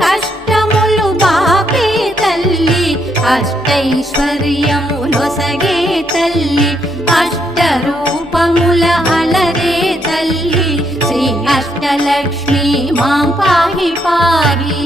కష్టములు బాపే తల్లి అష్టైశ్వర్యములొసగే తల్లి అష్టరూపముల అలరే తల్లి శ్రీ అష్టలక్ష్మి మాం పాహి పాహి